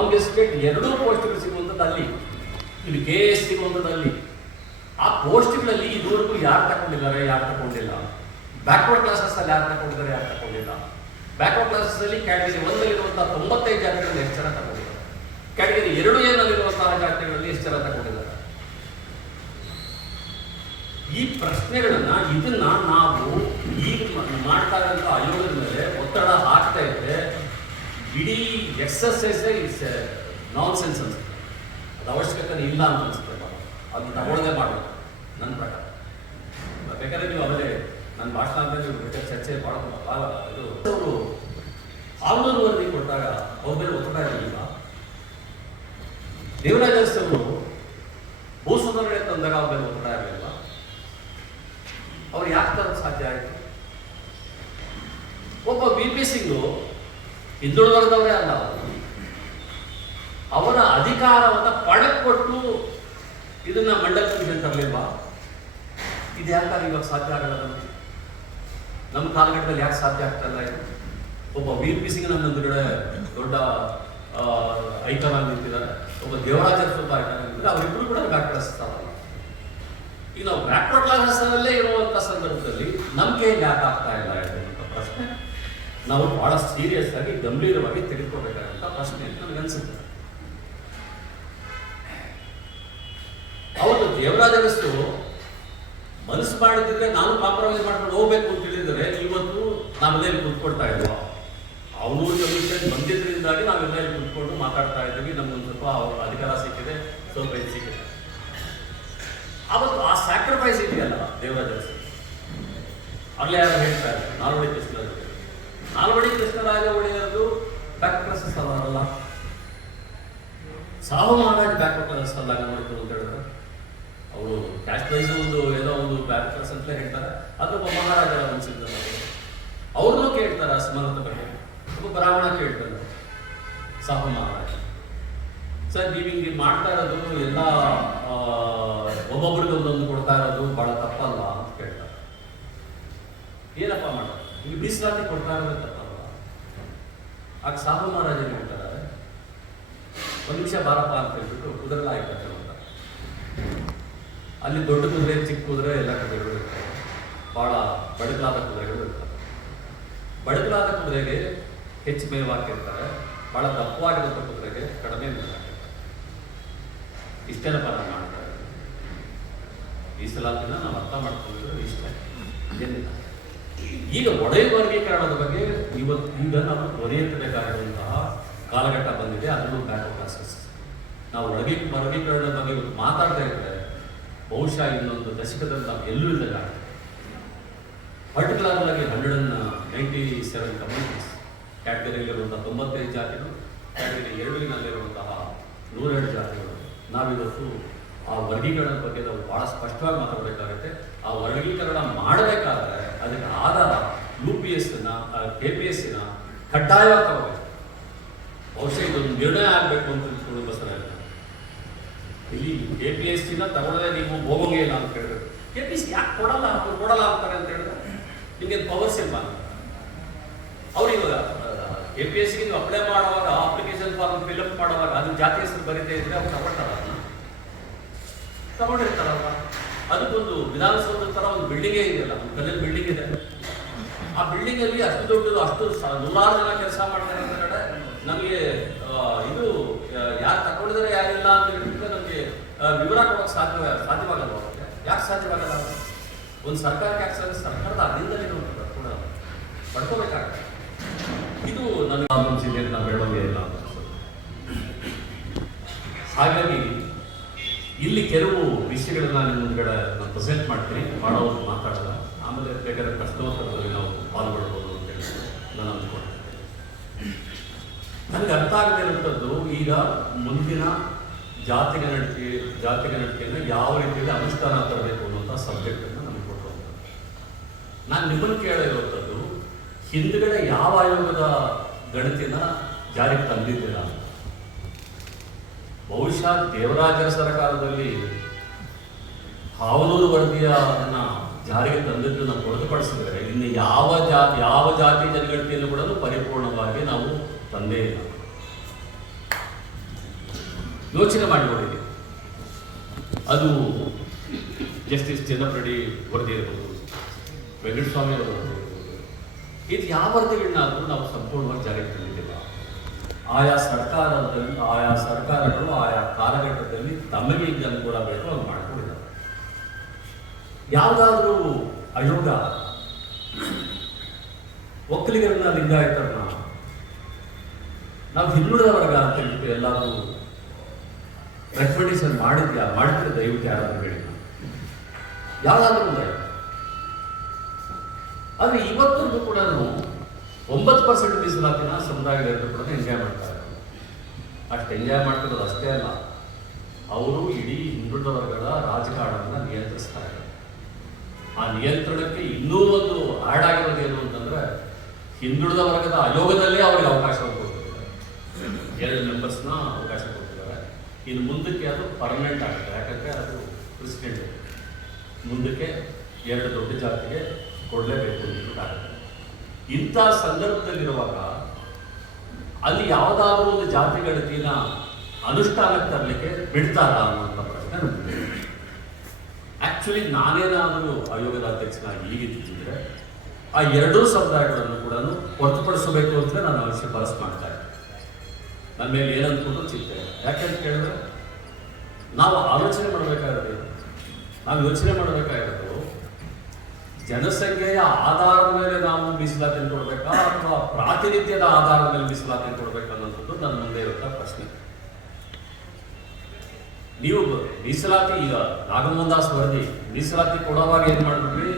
Longest ಎರಡೂ ಪೋಸ್ಟ್ಗಳು ಸಿಗುವಂಥದ್ದು ಅಲ್ಲಿ, ಇಲ್ಲಿ KS ಸಿಗುವಂಥದ್ದು ಅಲ್ಲಿ. ಆ ಪೋಸ್ಟ್ಗಳಲ್ಲಿ ಇದುವರೆಗೂ ಯಾರು ತಗೊಂಡಿದ್ದಾರೆ, ಯಾರು ತಗೊಂಡಿಲ್ಲ, ಬ್ಯಾಕ್ವರ್ಡ್ ಕ್ಲಾಸಸ್ ಅಲ್ಲಿ ಯಾರು ತಗೊಂಡಿದ್ದಾರೆ, ಯಾರು ತಗೊಂಡಿಲ್ಲ. ಬ್ಯಾಕ್ವರ್ಡ್ ಕ್ಲಾಸಸ್ ಅಲ್ಲಿ ಕ್ಯಾಟಗರಿ 1 ಅಲ್ಲಿರುವಂತಹ 95 ಜಾತಿಗಳಲ್ಲಿ ಎಷ್ಟು ಜನ ತಗೊಂಡಿದ್ದಾರೆ, ಕ್ಯಾಟಗರಿ 2A ನಲ್ಲಿರುವಂತಹ ಜಾತಿಗಳಲ್ಲಿ ಎಷ್ಟು ಜನ ತಗೊಂಡಿದ್ದಾರೆ. ಈ ಪ್ರಶ್ನೆಗಳನ್ನ ಇದನ್ನ ನಾವು ಈಗ ಮಾಡ್ತಾ ಇರುವಂತ ಆಯೋಗದ ಮೇಲೆ ಒತ್ತಡ ಹಾಕ್ತಾ ಇದ್ರೆ ಇಡೀ ಎಕ್ಸರ್ಸೈಸ್ ಇಟ್ಸ್ ನಾನ್ ಸೆನ್ಸ್ ಅನ್ಸುತ್ತೆ. ಅದು ಅವಶ್ಯಕತೆ ಇಲ್ಲ ಅಂತ ಅನ್ಸುತ್ತೆ. ಅದನ್ನ ತಗೊಳ್ಳದೆ ಮಾಡಬೇಕು ನನ್ನ ಪ್ರಕಾರ. ಬೇಕಾದ್ರೆ ನೀವು ಅವರೇ ನನ್ನ ಭಾಷಣ ಅಂತ ನೀವು ಬೇಕಾದ್ರೆ ಚರ್ಚೆ ಮಾಡೋದು. ಇದು ಅವರು ಆಲ್ನೂರು ವರದಿ ಕೊಟ್ಟಾಗ ಅವ್ರ ಮೇಲೆ ಒತ್ತಡ ಇರಲಿಲ್ಲ. ದೇವರಾಜ ಅರಸು ಅವರು ಭೂ ಸುಧಾರಣೆ ತಂದಾಗ ಅವ್ರ ಮೇಲೆ ಒತ್ತಡ ಇರಲಿಲ್ಲ. ಅವ್ರು ಯಾಕೆ ತರಕ್ಕೆ ಸಾಧ್ಯ ಆಯಿತು? ಒಬ್ಬ BP ಸಿಂಗು ಹಿಂದುಳಿದವರದವರೇ ಅಲ್ಲ, ಅವರ ಅಧಿಕಾರವನ್ನು ಪಡೆದುಕೊಟ್ಟು ಇದನ್ನ ಮಂಡಲ ಕಮಿಷನ್ ತರಲಿಲ್ವಾ? ಇದು ಯಾಕಾದ್ರೆ ಇವಾಗ ಸಾಧ್ಯ ಆಗಲ್ಲ? ನಮ್ಮ ಕಾಲಘಟ್ಟದಲ್ಲಿ ಯಾಕೆ ಸಾಧ್ಯ ಆಗ್ತಲ್ಲ ಇದು? ಒಬ್ಬ BP ಸಿಂಗ್ ನನ್ನ ಮುಂದುಗಡೆ ದೊಡ್ಡ ಐಕಾನ್ ಆಗಿ ನಿಂತಿದ್ದಾರೆ, ಒಬ್ಬ ದೇವರಾಜ ಸ್ವಲ್ಪ ಐಕಾನ್ ಆಗಿದ್ದಾರೆ. ಅವರಿಬ್ಬರು ಕೂಡ ಬ್ಯಾಕ್ವರ್ಡ್. ಈಗ ನಾವು ಬ್ಯಾಕ್ವರ್ಡ್ ಕ್ಲಾಸಲ್ಲೇ ಇರುವಂಥ ಸಂದರ್ಭದಲ್ಲಿ ನಮಗೆ ಯಾಕೆ ಆಗ್ತಾ ಇಲ್ಲ ಅಂತ ಪ್ರಶ್ನೆ ನಾವು ಬಹಳ ಸೀರಿಯಸ್ ಆಗಿ ಗಂಭೀರವಾಗಿ ತೆಗೆದುಕೋಬೇಕಾದಂಥ ಪ್ರಶ್ನೆ ಅಂತ ನನಗೆ ಅನ್ಸುತ್ತೆ. ಅವರು ದೇವರಾಜ ಅರಸು ಮನಸ್ಸು ಮಾಡಿದ್ರೆ ನಾನು ಕಾಂಪ್ರಮೈಸ್ ಮಾಡ್ಕೊಂಡು ಹೋಗ್ಬೇಕು ಅಂತ ಹೇಳಿದರೆ ಇವತ್ತು ನಾವೆಲ್ಲ ಕೂತ್ಕೊಳ್ತಾ ಇದ್ವಾ? ಅವನೂರು ಕಮಿಷನ್ ಬಂದಿದ್ದರಿಂದಾಗಿ ನಾವೆಲ್ಲ ಕೂತ್ಕೊಂಡು ಮಾತಾಡ್ತಾ ಇದ್ದೀವಿ. ನಮ್ಗೊಂದು ಸ್ವಲ್ಪ ಅವ್ರ ಅಧಿಕಾರ ಸಿಕ್ಕಿದೆ, ಸ್ವಲ್ಪ ಇದು ಸಿಕ್ಕಿದೆ. ಅವತ್ತು ಆ ಸ್ಯಾಕ್ರಿಫೈಸ್ ಇದೆಯಲ್ಲ ದೇವರಾಜ ಅರಸು. ಆಗಲೇ ಯಾರು ಹೇಳ್ತಾರೆ ನಾಲ್ವಡಿ ಕೃಷ್ಣರಾಜ ಒಡೆಯರದು ಬ್ಯಾಕ್ ಕ್ಲಾಸಸ್ ಅಲ್ಲ, ಸಾಹು ಮಹಾರಾಜ್ ಬ್ಯಾಕ್ ಕ್ಲಾಸಸ್ ಅಲ್ಲ ನೋಡಿದ್ರು ಅಂತ ಹೇಳಿದ್ರೆ ಅವರು ಕ್ಯಾಸ್ಟ್ ವೈಸ್ ಒಂದು ಏನೋ ಒಂದು ಬ್ಯಾಕ್ ಕ್ಲಾಸ್ ಅಂತಲೇ ಹೇಳ್ತಾರೆ. ಅದು ಒಬ್ಬ ಮಹಾರಾಜ ಅನ್ಸಿದ್ದ ಅವ್ರನ್ನೂ ಕೇಳ್ತಾರೆ ಅಸಮಾನತೆ ಬಗ್ಗೆ. ಒಬ್ಬ ಬ್ರಾಹ್ಮಣ ಕೇಳ್ತಾರೆ ಸಾಹು ಮಹಾರಾಜ, ಸರ್ ನೀವು ಹಿಂಗೆ ಮಾಡ್ತಾ ಇರೋದು ಎಲ್ಲ ಒಬ್ಬೊಬ್ರಿಗೆ ಒಂದೊಂದು ಕೊಡ್ತಾ ಇರೋದು ಬಹಳ ತಪ್ಪಲ್ಲ ಅಂತ ಕೇಳ್ತಾರೆ. ಏನಪ್ಪ ಮಾಡ್ತಾರೆ, ಈಗ ಮೀಸಲಾತಿ ಕೊಡ್ತಾ ಇರೋದು ತಪ್ಪಲ್ಲ? ಆಗ ಸಾಹು ಮಹಾರಾಜ ಹೇಳ್ತಾರೆ, ಒಂದು ನಿಮಿಷ ಬಾರಪ್ಪ ಅಂತ ಹೇಳ್ಬಿಟ್ಟು ಕುದುರೆ ಆಯ್ತಾರೆ ಅಂತ. ಅಲ್ಲಿ ದೊಡ್ಡ ಕುದುರೆ, ಚಿಕ್ಕ ಕುದುರೆ ಎಲ್ಲ ಕುದುರೆಗಳು ಇರ್ತವೆ. ಬಹಳ ಬಡಕಲಾದ ಕುದುರೆಗಳು ಇರ್ತವೆ. ಬಡಕಲಾದ ಕುದುರೆಗೆ ಹೆಚ್ಚು ಮೇವು ಹಾಕಿರ್ತಾರೆ, ಬಹಳ ದಪ್ಪವಾಗಿರುವಂಥ ಕುದುರೆಗೆ ಕಡಿಮೆ ಮೇವು ಹಾಕಿರ್ತಾರೆ. ಇಷ್ಟೇನಪ್ಪ ನಾವು ಮಾಡ್ತಾರೆ. ಮೀಸಲಾತಿನ ನಾವು ಅರ್ಥ ಮಾಡ್ಕೊಂಡಿರೋದು ಇಷ್ಟ ಏನಿಲ್ಲ. ಈಗ ಒಡೆಯ ವರ್ಗೀಕರಣದ ಬಗ್ಗೆ ಈಗ ನಾವು ದೊರೆಯಬೇಕಾಗಿರುವಂತಹ ಕಾಲಘಟ್ಟ ಬಂದಿದೆ. ಅದನ್ನು ಬ್ಯಾಕ್ವರ್ಡ್ ಕ್ಲಾಸಸ್ ನಾವು ವರ್ಗೀಕರಣದ ಬಗ್ಗೆ ಮಾತಾಡ್ತಾ ಇದ್ರೆ ಬಹುಶಃ ಇನ್ನೊಂದು ದಶಕದಲ್ಲಿ ನಾವು ಎಲ್ಲೂ ಇಲ್ಲದಾಗ್ತದೆ. ಪರ್ಟಿಕ್ಯುಲರ್ ಆಗಿ 197 ಕಮ್ಯುನಿಟೀಸ್, ಕ್ಯಾಟಗರಿಯಲ್ಲಿರುವಂತಹ 95 ಜಾತಿಗಳು, ಕ್ಯಾಟಗರಿ 2ನಲ್ಲಿರುವಂತಹ 102 ಜಾತಿಗಳು. ನಾವಿವತ್ತು ಆ ವರ್ಗೀಕರಣದ ಬಗ್ಗೆ ನಾವು ಬಹಳ ಸ್ಪಷ್ಟವಾಗಿ ಮಾತಾಡಬೇಕಾಗುತ್ತೆ. ಆ ವರ್ಗೀಕರಣ ಮಾಡಬೇಕಾದ್ರೆ ಅದಕ್ಕೆ ಆಧಾರ UPSನ KPSನ ಕಡ್ಡಾಯವಾಗಿ ತಗೋಬೇಕು. ಬಹುಶಃ ಇದೊಂದು ನಿರ್ಣಯ ಆಗಬೇಕು ಅಂತ ತಿಳ್ಕೊಂಡು ಬಸರ ಇಲ್ಲಿ KPSನ ತಗೊಳ್ಳದೆ ನೀವು ಹೋಗೋಂಗೇ ಇಲ್ಲ ಅಂತ ಹೇಳಿದ್ರು. KPS ಯಾಕೆ ಕೊಡಲ್ಲ ಅಂತಾರೆ ಅಂತ ಹೇಳಿದ್ರೆ ನಿಮಗೆ ಪವರ್ಸ್ ಇಲ್ಲ. ಅವ್ರು ಇವಾಗ KPSಗೆ ನೀವು ಅಪ್ಲೈ ಮಾಡುವಾಗ ಅಪ್ಲಿಕೇಶನ್ ಫಾರ್ಮ್ ಫಿಲ್ಅಪ್ ಮಾಡುವಾಗ ಅದು ಜಾತಿ ಹೆಸರು ಬರೀತಾ ಇದ್ರೆ ಅವ್ರು ತಗೊಂಡಿರ್ತಾರಲ್ಲ. ಅದಕ್ಕೊಂದು ವಿಧಾನಸೌಧದ ಥರ ಒಂದು ಬಿಲ್ಡಿಂಗೇ ಇದೆಯಲ್ಲ, ಒಂದು ಕಲ್ಲಿನ ಬಿಲ್ಡಿಂಗ್ ಇದೆ. ಆ ಬಿಲ್ಡಿಂಗ್ ಅಲ್ಲಿ ಅಷ್ಟು ದೊಡ್ಡದು, ಅಷ್ಟು 100 ಜನ ಕೆಲಸ ಮಾಡ್ತಾರೆ ಅಂತ ಕಡೆ ನಮಗೆ ಇದು ಯಾರು ತಗೊಂಡಿದ್ದಾರೆ ಯಾರಿಲ್ಲ ಅಂತ ಹೇಳಿದ್ರೆ ನಮಗೆ ವಿವರ ಕೊಡೋಕೆ ಸಾಧ್ಯವಾಗಲ್ಲ. ಅವ್ರಿಗೆ ಯಾಕೆ ಸಾಧ್ಯವಾಗಲ್ಲ? ಒಂದು ಸರ್ಕಾರಕ್ಕೆ ಯಾಕೆ ಸರ್ಕಾರದ ಅದಿಂದಲೇ ನಾವು ಕೂಡ ಪಡ್ಕೋಬೇಕಾಗುತ್ತೆ. ಇದು ನನಗೆ ಅನಿಸಿದೆ, ನಾವು ಹೇಳೋಂಗೆ ಇಲ್ಲ ಅಂತ. ಹಾಗಾಗಿ ಇಲ್ಲಿ ಕೆಲವು ವಿಷಯಗಳನ್ನ ನಿಮ್ಮ ಮುಂದ್ಗಡೆ ನಾನು ಪ್ರೆಸೆಂಟ್ ಮಾಡ್ತೀನಿ, ಮಾಡೋದು ಮಾತಾಡೋಲ್ಲ. ಆಮೇಲೆ ಬೇಕಾದ್ರೆ ಪ್ರಶ್ನೋತ್ತರದಲ್ಲಿ ನಾವು ಪಾಲ್ಗೊಳ್ಬೋದು ಅಂತೇಳಿ ನಾನು ಅಂದ್ಕೊಂಡಿದ್ದೆ. ನನಗೆ ಅರ್ಥ ಆಗದೇ ಇರುವಂಥದ್ದು ಈಗ ಮುಂದಿನ ಜಾತಿಗೆ ನಟಿಕೆಯನ್ನು ಯಾವ ರೀತಿಯಲ್ಲಿ ಅನುಷ್ಠಾನ ತರಬೇಕು ಅನ್ನೋಂಥ ಸಬ್ಜೆಕ್ಟನ್ನು ನಮಗೆ ಕೊಡುವಂಥದ್ದು. ನಾನು ನಿಮ್ಮನ್ನು ಕೇಳಿರುವಂಥದ್ದು, ಹಿಂದುಗಡೆ ಯಾವ ಆಯೋಗದ ಗಣತಿನ ಜಾರಿಗೆ ತಂದಿದ್ದೀರ? ಬಹುಶಃ ದೇವರಾಜರ ಸರ್ಕಾರದಲ್ಲಿ ಹಾವನೂರು ವರದಿಯನ್ನ ಜಾರಿಗೆ ತಂದಿದ್ದನ್ನು ಹೊರತುಪಡಿಸಿದರೆ ಇನ್ನು ಯಾವ ಜಾತಿ ಜನಗಣತಿಯನ್ನು ಕೂಡ ಪರಿಪೂರ್ಣವಾಗಿ ನಾವು ತಂದೇ ಇಲ್ಲ. ಯೋಚನೆ ಮಾಡಿ ನೋಡಿದೆ. ಅದು ಜಸ್ಟಿಸ್ ಚಿದಂಬರಡಿ ವರದಿ ಇರ್ಬೋದು, ವೆಂಕಟಸ್ವಾಮಿ ಅವರ ವರದಿ ಇರ್ಬೋದು, ಇದು ಯಾವ ವರದಿಗಳನ್ನಾದರೂ ನಾವು ಸಂಪೂರ್ಣವಾಗಿ ಜಾರಿಗೆ ತಂದಿದ್ದಿಲ್ಲ. ಆಯಾ ಸರ್ಕಾರಗಳು ಆಯಾ ಕಾಲಘಟ್ಟದಲ್ಲಿ ತಮಗೆ ಈಗ ಅನುಕೂಲ ಬೇಕು ಅದು ಮಾಡಿಕೊಂಡಿದ್ದಾರೆ. ಯಾವುದಾದ್ರೂ ಆಯೋಗ ಒಕ್ಕಲಿಗರನ್ನ ಲಿಂಗಾಯತರನ್ನ ನಾವು ಹಿಂದುಳಿದ ವರ್ಗ ಅಂತ ಹೇಳ್ಬಿಟ್ಟು ಎಲ್ಲಾದರೂ ರೆಕಮೆಂಡೇಶನ್ ಮಾಡಿದ್ರೆ ದಯವಿಟ್ಟು ಯಾರಾದ್ರೂ ಹೇಳಿ, ಯಾವ್ದಾದ್ರೂ ಒಂದು. ಆದರೆ ಇವತ್ತರೆಗೂ ಕೂಡ 9% ಮೀಸಲಾತಿನ ಸಮುದಾಯಗಳು ಕೂಡ ಎಂಜಾಯ್ ಮಾಡ್ತಾರೆ. ಅಷ್ಟು ಎಂಜಾಯ್ ಮಾಡ್ತಿರೋದು ಅಷ್ಟೇ ಅಲ್ಲ, ಅವರು ಇಡೀ ಹಿಂದುಳಿದ ವರ್ಗದ ರಾಜಕಾರಣವನ್ನು ನಿಯಂತ್ರಿಸ್ತಾರೆ. ಆ ನಿಯಂತ್ರಣಕ್ಕೆ ಇನ್ನೂ ಒಂದು ಆಡ್ ಆಗಿರೋದೇನು ಅಂತಂದ್ರೆ, ಹಿಂದುಳಿದ ವರ್ಗದ ಆಯೋಗದಲ್ಲೇ ಅವರಿಗೆ ಅವಕಾಶವನ್ನು ಕೊಡ್ತಿದ್ದಾರೆ. 2 ಮೆಂಬರ್ಸ್ನ ಅವಕಾಶ ಕೊಡ್ತಿದ್ದಾರೆ. ಇನ್ನು ಮುಂದಕ್ಕೆ ಅದು ಪರ್ಮನೆಂಟ್ ಆಗುತ್ತೆ. ಯಾಕಂದರೆ ಅದು ಪ್ರೆಸಿಡೆಂಟ್ ಮುಂದಕ್ಕೆ 2 ದೊಡ್ಡ ಜಾತಿಗೆ ಕೊಡಲೇಬೇಕು ಅಂತ. ಇಂಥ ಸಂದರ್ಭದಲ್ಲಿರುವಾಗ ಅಲ್ಲಿ ಯಾವುದಾದ್ರೂ ಒಂದು ಜಾತಿ ಗಣತಿನ ಅನುಷ್ಠಾನಕ್ಕೆ ತರಲಿಕ್ಕೆ ಬಿಡ್ತಾರ ಅನ್ನುವಂಥ ಪ್ರಶ್ನೆ ನಮಗೆ. ಆ್ಯಕ್ಚುಲಿ ನಾನೇನಾದರೂ ಆಯೋಗದ ಅಧ್ಯಕ್ಷನಾಗಿ ಈಗಿದ್ದಿದ್ರೆ ಆ 2 ಸಮುದಾಯಗಳನ್ನು ಕೂಡ ಹೊರತುಪಡಿಸಬೇಕು ಅಂತ ನಾನು ಅವಶ್ಯ ಬರಸ್ ಮಾಡ್ತಾ ಇದ್ದೆ. ನನ್ನ ಮೇಲೆ ಏನಂದ್ಕೊಂಡು ಚಿಂತೆ. ಯಾಕೆಂತ ಕೇಳಿದ್ರೆ ನಾವು ಆಲೋಚನೆ ಮಾಡಬೇಕಾಗಿರೋದು, ನಾವು ಯೋಚನೆ ಮಾಡಬೇಕಾಗಿರೋದು ಜನಸಂಖ್ಯೆಯ ಆಧಾರದ ಮೇಲೆ ನಾವು ಮೀಸಲಾತಿ ಕೊಡಬೇಕಾ ಅಥವಾ ಪ್ರಾತಿನಿಧ್ಯದ ಆಧಾರದ ಮೇಲೆ ಮೀಸಲಾತಿ ಕೊಡಬೇಕಾ ಅನ್ನೋಂಥದ್ದು ನನ್ನ ಮುಂದೆ ಇರುವಂಥ ಪ್ರಶ್ನೆ. ನೀವು ಮೀಸಲಾತಿ ಈಗ ನಾಗಮೋಹನ್ ದಾಸ್ ವರದಿ ಮೀಸಲಾತಿ ಕೊಡುವಾಗ ಏನು ಮಾಡಿದ್ವಿ,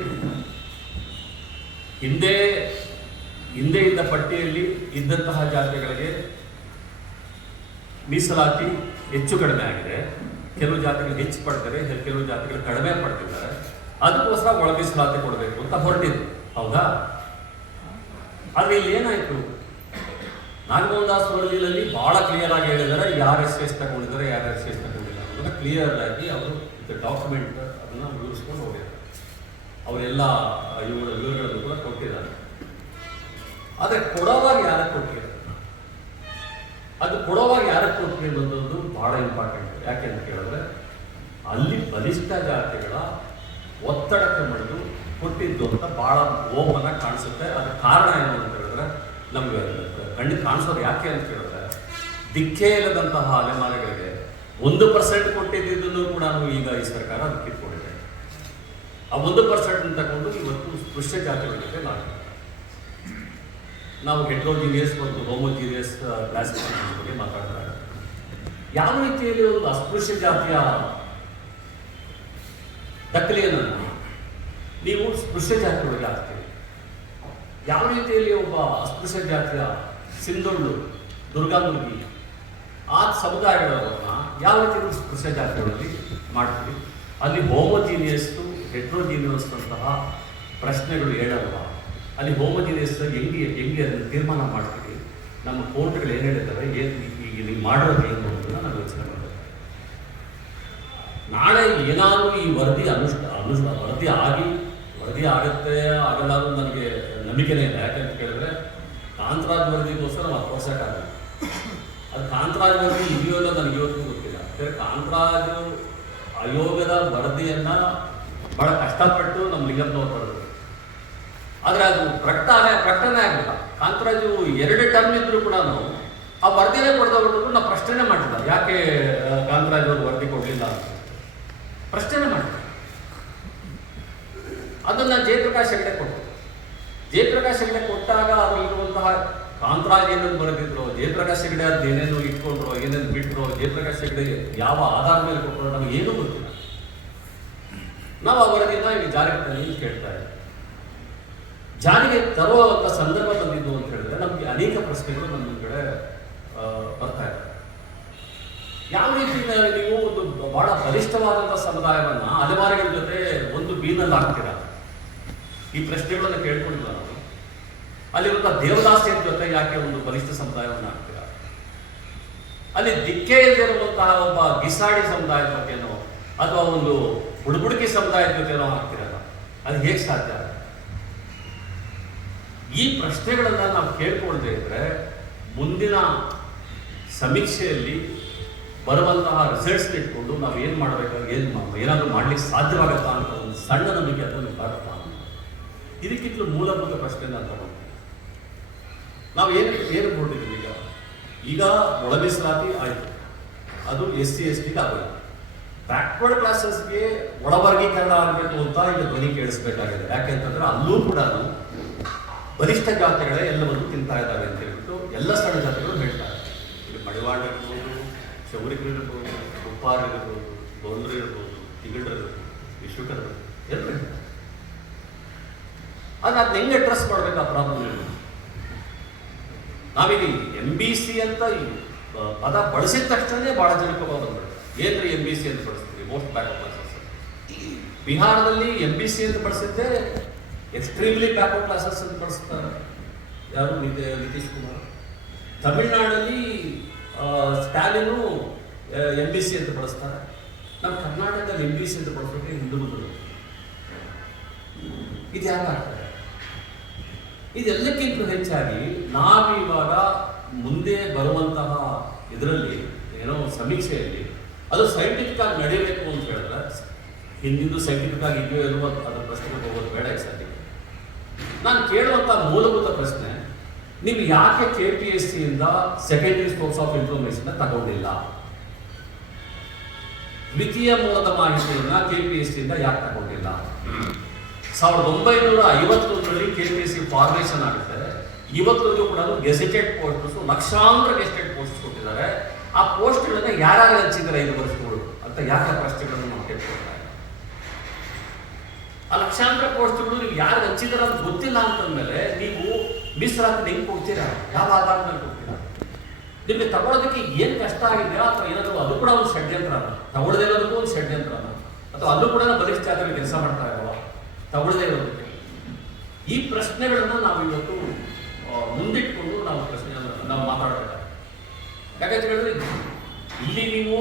ಹಿಂದೆ ಇದ್ದ ಪಟ್ಟಿಯಲ್ಲಿ ಇದ್ದಂತಹ ಜಾತಿಗಳಿಗೆ ಮೀಸಲಾತಿ ಹೆಚ್ಚು ಕಡಿಮೆ ಆಗಿದೆ. ಕೆಲವು ಜಾತಿಗಳು ಹೆಚ್ಚು ಪಡ್ತಾರೆ, ಕೆಲವು ಜಾತಿಗಳು ಕಡಿಮೆ ಪಡ್ತಿದ್ದಾರೆ. ಅದಕ್ಕೋಸ್ಕರ ಒಳ ಮೀಸಲಾತಿ ಕೊಡಬೇಕು ಅಂತ ಹೊರಟಿದ್ರು, ಹೌದಾ? ಆದರೆ ಇಲ್ಲಿ ಏನಾಯಿತು, ನಾಗಮೋಹನ್ ದಾಸ್ ವರದಿಯಲ್ಲಿ ಬಹಳ ಕ್ಲಿಯರ್ ಆಗಿ ಹೇಳಿದ್ದಾರೆ ಯಾರು ಎಸ್ ತಗೊಂಡಿದ್ದಾರೆ, ಯಾರು ಎಸ್ ತಗೊಂಡಿಲ್ಲ ಅನ್ನೋದನ್ನ ಕ್ಲಿಯರ್ ಆಗಿ ಅವರು ಡಾಕ್ಯುಮೆಂಟ್ ಅದನ್ನು ವಿವರಿಸ್ಕೊಂಡು ಹೋಗಿದ್ದಾರೆ. ಅವರೆಲ್ಲ ವಿವರಗಳನ್ನು ಕೂಡ ಕೊಟ್ಟಿದ್ದಾರೆ. ಆದರೆ ಕೊಡೋವಾಗ ಯಾರಕ್ಕೆ ಕೊಟ್ಟಿದ್ದಾರೆ, ಅದು ಕೊಡೋವಾಗ ಯಾರಕ್ಕೆ ಕೊಟ್ಟಿದೆ ಅನ್ನೋದು ಬಹಳ ಇಂಪಾರ್ಟೆಂಟ್. ಯಾಕೆ ಅಂತ ಕೇಳಿದ್ರೆ ಅಲ್ಲಿ ಬಲಿಷ್ಠ ಜಾತಿಗಳ ಒತ್ತಡಕ್ಕೆ ಮಣಿದು ಕೊಟ್ಟಿದ್ದು ಅಂತ ಬಹಳ ಓಪನ್ ಆಗಿ ಕಾಣಿಸುತ್ತೆ. ಅದಕ್ಕೆ ಕಾರಣ ಏನು ಅಂತ ಹೇಳಿದ್ರೆ ನಮ್ಗೆ ಖಂಡಿತ ಕಾಣಿಸೋದು ಯಾಕೆ ಅಂತ ಕೇಳಿದ್ರೆ, ದಿಕ್ಕೇ ಇಲ್ಲದಂತಹ ಅಲೆಮಾರಿಗಳಿಗೆ 1% ಕೊಟ್ಟಿದ್ದನ್ನು ಕೂಡ ಈಗ ಈ ಸರ್ಕಾರ ಅದಕ್ಕೆ ಕಿತ್ಕೊಂಡಿದೆ. ಆ 1% ತಗೊಂಡು ಇವತ್ತು ಸ್ಪೃಶ್ಯ ಜಾತಿಗಳಿಗೆ ನಾವು ಹೆಟ್ರೋಜಿನಿಯಸ್ ಮತ್ತು ಹೋಮೋಜಿನಿಯಸ್ ಕ್ಲಾಸಿಫಿಕೇಶನ್ ಬಗ್ಗೆ ಮಾತಾಡ್ತಾರೆ. ಯಾವ ರೀತಿಯಲ್ಲಿ ಒಂದು ಅಸ್ಪೃಶ್ಯ ಜಾತಿಯ ದಾಖಲೆಯನ್ನು ನೀವು ಸ್ಪೃಶ್ಯ ಜಾತಿಯೊಳಗೆ ಹಾಕ್ತೀರಿ? ಯಾವ ರೀತಿಯಲ್ಲಿ ಒಬ್ಬ ಅಸ್ಪೃಶ್ಯ ಜಾತಿಯ ಸಿಂಧೋಳು, ದುರ್ಗಾಮುರ್ಗಿ ಆ ಸಮುದಾಯಗಳನ್ನ ಯಾವ ರೀತಿ ಸ್ಪೃಶ್ಯ ಜಾತಿಗಳಲ್ಲಿ ಮಾಡ್ತೀವಿ? ಅಲ್ಲಿ ಹೋಮೋಜಿನಿಯಸ್ಸು ಹೆಟ್ರೋಜಿನಿಯಸ್ ಅಂತಹ ಪ್ರಶ್ನೆಗಳು ಹೇಳಲ್ವ? ಅಲ್ಲಿ ಹೋಮೋಜಿನಿಯಸ್ ಹೆಂಗೆ ಅದನ್ನು ತೀರ್ಮಾನ ಮಾಡ್ತೀವಿ? ನಮ್ಮ ಕೋರ್ಟ್ಗಳು ಏನು ಹೇಳಿದ್ದಾರೆ, ಈಗ ನೀವು ಮಾಡಿರೋದು ಏನು ಅನ್ನೋದನ್ನ ನಾನು ಯೋಚನೆ ಮಾಡಬೇಕು. ನಾಳೆ ಏನಾದರೂ ಈ ವರದಿ ವರದಿ ಆಗುತ್ತೆ ಆಗಲ್ಲ ಅನ್ನೋದು ನನಗೆ ನಂಬಿಕೆನೇ ಇಲ್ಲ. ಯಾಕಂತ ಕೇಳಿದ್ರೆ ಕಾಂತರಾಜ್ ವರದಿಗೋಸ್ಕರ ನಾವು ತೋರ್ಸೋಕ್ಕಾಗಲ್ಲ. ಅದು ಕಾಂತರಾಜ್ ವರದಿ ಇದೆಯೋ ಇಲ್ಲ ನನಗೆ ಇವತ್ತು ಗೊತ್ತಿಲ್ಲ. ಕಾಂತರಾಜ್ ಆಯೋಗದ ವರದಿಯನ್ನು ಬಹಳ ಕಷ್ಟಪಟ್ಟು ನಮ್ಮ ಲಿಂಗಪ್ಪನವ್ರು ಬರೆದರು. ಆದರೆ ಅದು ಪ್ರಕಟಣೆ ಆಗಲಿಲ್ಲ. ಕಾಂತರಾಜು 2 ಟರ್ಮ್ ಇದ್ರೂ ಕೂಡ ಆ ವರದಿನೇ ಕೊಡದವ್ರು ನಾವು ಪ್ರಶ್ನೆ ಮಾಡಿಲ್ಲ, ಯಾಕೆ ಕಾಂತರಾಜ್ ಅವರು ವರದಿ ಕೊಡಲಿಲ್ಲ ಅಂತ ಪ್ರಶ್ನೆ ಮಾಡಿಲ್ಲ. ಅದನ್ನು ಜಯಪ್ರಕಾಶ್ ಹೆಗಡೆ ಕೊಟ್ಟರು. ಜಯಪ್ರಕಾಶ್ ಹೆಗಡೆ ಕೊಟ್ಟಾಗ ಅದರಲ್ಲಿರುವಂತಹ ಕಾಂತರಾಜ್ ಏನೇನು ಬರೆದಿದ್ರು, ಜಯಪ್ರಕಾಶ್ ಹೆಗಡೆ ಅದು ಏನೇನು ಇಟ್ಕೊಂಡ್ರು, ಏನೇನು ಬಿಟ್ಟರು, ಜಯಪ್ರಕಾಶ್ ಹೆಗಡೆ ಯಾವ ಆಧಾರ ಮೇಲೆ ಕೊಟ್ಟರು ನಮಗೆ ಏನೂ ಗೊತ್ತಿಲ್ಲ. ನಾವು ಆ ವರದಿನ ಈಗ ಜಾರಿಗೆ ತನ್ನಿ ಕೇಳ್ತಾ ಇದ್ದೀವಿ. ಜಾರಿಗೆ ತರುವಂಥ ಸಂದರ್ಭ ಬಂದಿದ್ದು ಅಂತ ಹೇಳಿದ್ರೆ ನಮಗೆ ಅನೇಕ ಪ್ರಶ್ನೆಗಳು ನಮ್ಮ ಕಡೆ ಬರ್ತಾ ಇದೆ. ಯಾವ ರೀತಿ ನೀವು ಒಂದು ಬಹಳ ಬಲಿಷ್ಠವಾದಂಥ ಸಮುದಾಯವನ್ನು ಅಲೆಮಾರಿಗಳ ಜೊತೆ ಒಂದು ಬೀನಲ್ಲಿ ಹಾಕ್ತೀರಾ? ಈ ಪ್ರಶ್ನೆಗಳನ್ನು ಕೇಳ್ಕೊಂಡಿಲ್ಲ ನಾವು. ಅಲ್ಲಿರುವಂಥ ದೇವದಾಸಿಯರ ಜೊತೆ ಯಾಕೆ ಒಂದು ಬಲಿಷ್ಠ ಸಮುದಾಯವನ್ನು ಹಾಕ್ತೀರಾ? ಅಲ್ಲಿ ದಿಕ್ಕೇ ಇಲ್ಲದಿರುವಂತಹ ಒಬ್ಬ ಗಿಸಾಡಿ ಸಮುದಾಯದ ಬಗ್ಗೆನೋ ಅಥವಾ ಒಂದು ಬುಡುಬುಡುಕಿ ಸಮುದಾಯದ ಜೊತೆನೋ ಹಾಕ್ತಿರಲ್ಲ, ಅದು ಹೇಗೆ ಸಾಧ್ಯ? ಈ ಪ್ರಶ್ನೆಗಳನ್ನು ನಾವು ಕೇಳ್ಕೊಳ್ದೇ ಇದ್ರೆ ಮುಂದಿನ ಸಮೀಕ್ಷೆಯಲ್ಲಿ ಬರುವಂತಹ ರಿಸಲ್ಟ್ಸ್ ಇಟ್ಕೊಂಡು ನಾವು ಏನು ಮಾಡಬೇಕಾಗಿ ಏನಾದರೂ ಮಾಡ್ಲಿಕ್ಕೆ ಸಾಧ್ಯವಾಗುತ್ತಾ ಅಂತ ಒಂದು ಸಣ್ಣ ನಂಬಿಕೆ ಅದನ್ನು ಬರುತ್ತಾ. ಇದಕ್ಕಿಂತಲೂ ಮೂಲಭೂತ ಪ್ರಶ್ನೆ ನಾನು ತಗೊಂಡು ನಾವು ಏನು ಕೊಟ್ಟಿದ್ದೀವಿ ಈಗ ಒಳ ಮೀಸಲಾತಿ ಆಯಿತು, ಅದು SC/STಗೆ ಆಗೋದು. ಬ್ಯಾಕ್ವರ್ಡ್ ಕ್ಲಾಸಸ್ಗೆ ಒಳವರ್ಗೀಕರಣ ಆಗಬೇಕು ಅಂತ ಈಗ ಧ್ವನಿ ಕೇಳಿಸ್ಬೇಕಾಗಿದೆ. ಯಾಕೆಂತಂದ್ರೆ ಅಲ್ಲೂ ಕೂಡ ಬಲಿಷ್ಠ ಜಾತಿಗಳೇ ಎಲ್ಲವನ್ನು ತಿಂತಾ ಇದ್ದಾವೆ ಅಂತ ಹೇಳ್ಬಿಟ್ಟು ಎಲ್ಲ ಸಣ್ಣ ಜಾತಿಗಳು ಹೇಳ್ತಾರೆ. ಈಗ ಮಡಿವಾಳ ಇರ್ಬೋದು, ಚೌರಿಕರು ಇರ್ಬೋದು, ಉಪ್ಪಾರ್ ಇರ್ಬೋದು, ಗೋಲ್ರು ಇರ್ಬೋದು, ತಿಗಡ್ರು ಇರ್ಬೋದು, ವಿಶ್ವಕರು ಎಲ್ಲ ಹೇಳ್ತಾರೆ. ಆದ್ರೆ ಅದನ್ನ ಹೆಂಗೆ ಅಡ್ರೆಸ್ ಮಾಡ್ಬೇಕು ಆ ಪ್ರಾಬ್ಲಮ್ ಇರ್ಬೋದು. ನಾವೀಗ MBC ಅಂತ ಈ ಪದ ಬಳಸಿದ ತಕ್ಷಣ ಬಹಳ ಜನಕ್ಕೆ ಬಂದ್ಬಿಡುತ್ತೆ. ಏನ್ರಿ MBC ಅಂತ ಬಳಸ್ತೀವಿ, ಮೋಸ್ಟ್ ಬ್ಯಾಕ್ವರ್ಡ್ ಕ್ಲಾಸಸ್. ಬಿಹಾರದಲ್ಲಿ MBC ಅಂತ ಬಳಸಿದ್ದೆ ಎಕ್ಸ್ಟ್ರೀಮ್ಲಿ ಬ್ಯಾಕ್ವರ್ಡ್ ಕ್ಲಾಸಸ್ ಅಂತ ಬಳಸ್ತಾರೆ ಯಾರು, ನಿತೀಶ್ ಕುಮಾರ್. ತಮಿಳ್ನಾಡಲ್ಲಿ ಸ್ಟಾಲಿನು MBC ಅಂತ ಬಳಸ್ತಾರೆ. ನಮ್ಮ ಕರ್ನಾಟಕದಲ್ಲಿ MBC ಅಂತ ಬಳಸೋಕೆ ಹಿಂದುಳಿದ್ರು. ಇದು ಯಾಕಾಗ್ತದೆ? ಇದೆಲ್ಲಕ್ಕಿಂತ ಹೆಚ್ಚಾಗಿ ನಾವಿವಾಗ ಮುಂದೆ ಬರುವಂತಹ ಇದರಲ್ಲಿ ಏನೋ ಸಮೀಕ್ಷೆಯಲ್ಲಿ ಅದು ಸೈಂಟಿಫಿಕ್ ಆಗಿ ನಡೆಯಬೇಕು ಅಂತ ಹೇಳಿದ್ರೆ, ಹಿಂದಿದ್ದು ಸೈಂಟಿಫಿಕ್ ಆಗಿ ಇದೆಯೋ ಇಲ್ವೋ ಅದರ ಪ್ರಶ್ನೆಗೆ ಹೋಗೋದು ಬೇಡ ಈ ಸತಿ. ನಾನು ಕೇಳುವಂಥ ಮೂಲಭೂತ ಪ್ರಶ್ನೆ, ನೀವು ಯಾಕೆ KPSCಯಿಂದ ಸೆಕೆಂಡರಿ ಸೋರ್ಸ್ ಆಫ್ ಇನ್ಫಾರ್ಮೇಶನ್ ತಗೊಂಡಿಲ್ಲ? ದ್ವಿತೀಯ ಮೂಲದ ಮಾಹಿತಿಯನ್ನ KPSCಯಿಂದ ಯಾಕೆ ತಗೊಂಡಿಲ್ಲ? 1951ರಲ್ಲಿ KPSC ಫಾರ್ಮೇಷನ್ ಆಗುತ್ತೆ. ಇವತ್ತಿಗೂ ಕೂಡ ಗೆಜೆಟೆಡ್ ಪೋಸ್ಟ್ಸ್, ಲಕ್ಷಾಂತರ ಗೆಜೆಟೆಡ್ ಪೋಸ್ಟ್ ಕೊಟ್ಟಿದ್ದಾರೆ. ಆ ಪೋಸ್ಟ್ಗಳನ್ನ ಯಾರ್ಯಾರು ಹಂಚಿದ್ದಾರೆ 5 ವರ್ಷಗಳು ಅಂತ ಯಾಕೆ ಪ್ರಶ್ನೆಗಳನ್ನು ನಾವು ಕೇಳ್ಕೊಳ್ತಾರೆ. ಆ ಲಕ್ಷಾಂತರ ಪೋಸ್ಟ್ಗಳು ನೀವು ಯಾರು ಹಂಚಿದಾರೆ ಅಂತ ಗೊತ್ತಿಲ್ಲ ಅಂತಂದ್ಮೇಲೆ ನೀವು ಮೀಸಲಾತಿ ಹೆಂಗೆ ಕೊಡ್ತೀರಾ? ಯಾವ ಆಧಾರದ ಮೇಲೆ ಕೊಡ್ತೀರಾ? ನಿಮಗೆ ತಗೊಳ್ಳೋದಕ್ಕೆ ಏನು ಕಷ್ಟ ಆಗಿದೆಯಾ ಅಥವಾ ಏನಾದರೂ ಅದು ಕೂಡ ಒಂದು ಷಡ್ಯಂತ್ರ ಅಲ್ಲ? ತಗೊಳ್ಳದೇ ಇರೋದಕ್ಕೂ ಒಂದು ಷಡ್ಯಂತ್ರ ಅಲ್ಲ? ಅಥವಾ ಅಲ್ಲೂ ಕೂಡ ಬಲಿಷ್ಠ ಜಾತಿಗಳು ಕೆಲಸ ಮಾಡ್ತಾ ಇಲ್ವಾ ತಗೊಳ್ಳದೇ ಇರೋದಕ್ಕೆ? ಈ ಪ್ರಶ್ನೆಗಳನ್ನು ನಾವು ಇವತ್ತು ಮುಂದಿಟ್ಕೊಂಡು ನಾವು ಮಾತಾಡಬೇಕಾಗುತ್ತೆ. ಯಾಕಂತ ಹೇಳಿದ್ರೆ ಇಲ್ಲಿ ನೀವು